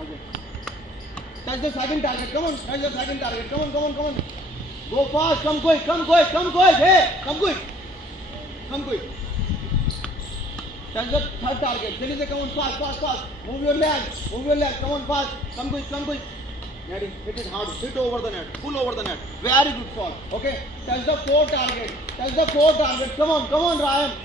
Okay. Touch the second target. Come on. Touch the second target. Come on. Come on. Come on. Go fast. Come quick. Come quick. Come quick. Hey. Come quick. Come quick. Touch the third target. Then say, come on, fast, fast, fast. Move your leg. Move your leg. Come on, fast. Come quick. Come quick. Ready? Hit it hard. Hit over the net. Pull over the net. Very good shot. Okay. Touch the fourth target. Touch the fourth target. Come on. Come on, Ryan.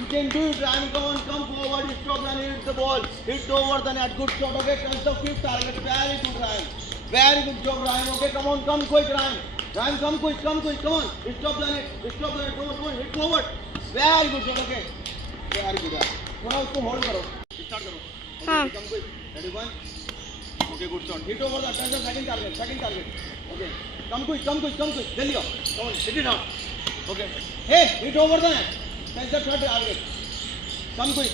You can do it, Ryan. Come on. Come forward. Stop and hit the ball. Hit over the net. Good shot. Okay. Touch the fifth target. Very good, Ryan. Very good job, Ryan. Okay. Come on. Come quick, Ryan. Ryan, come quick. Come quick. Come on. Stop the net. Stop the net. Come on. Come on. Hit forward. Very good shot. Okay. Very good. थोड़ा उसको hold करो. Start करो. Okay. Come quick. Ready? One. Okay, good shot. Hit over the second target. Second target. Okay. Come quick, come quick, come quick. Delhi go. Come on, hit it out. Okay. Hey, hit over the net. That's the third target. Come quick.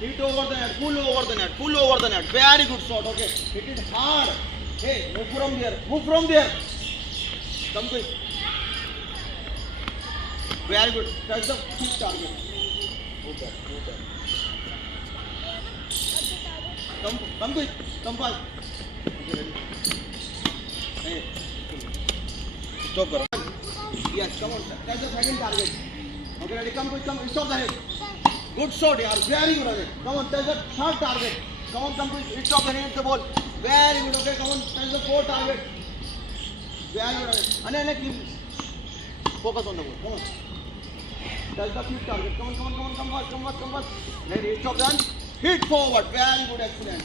Hit over the net. Pull over the net. Pull over the net. Very good shot. Okay. Hit it hard. Hey, move from there. Move from there. Come quick. Very good. That's the fifth target. Okay. Okay. Come quick. Come fast. Okay, ready. Hey. Stop karo. Yes, come on. That's the second target. Okay, ready. Come quick. Come. Stop the head. Good shot, yaar. Very good. Okay. Come on. That's the third target. Come on. Come quick. Stop the head. Hit the ball. Very good. Okay. Come on. That's the fourth target. Very good. Okay. And keep focus on the ball. Come on. That's the fifth target. Come on. Come on. Come on. Come fast. Come fast. Come fast. Ready. Stop. Done. Hit forward. Very good. Excellent.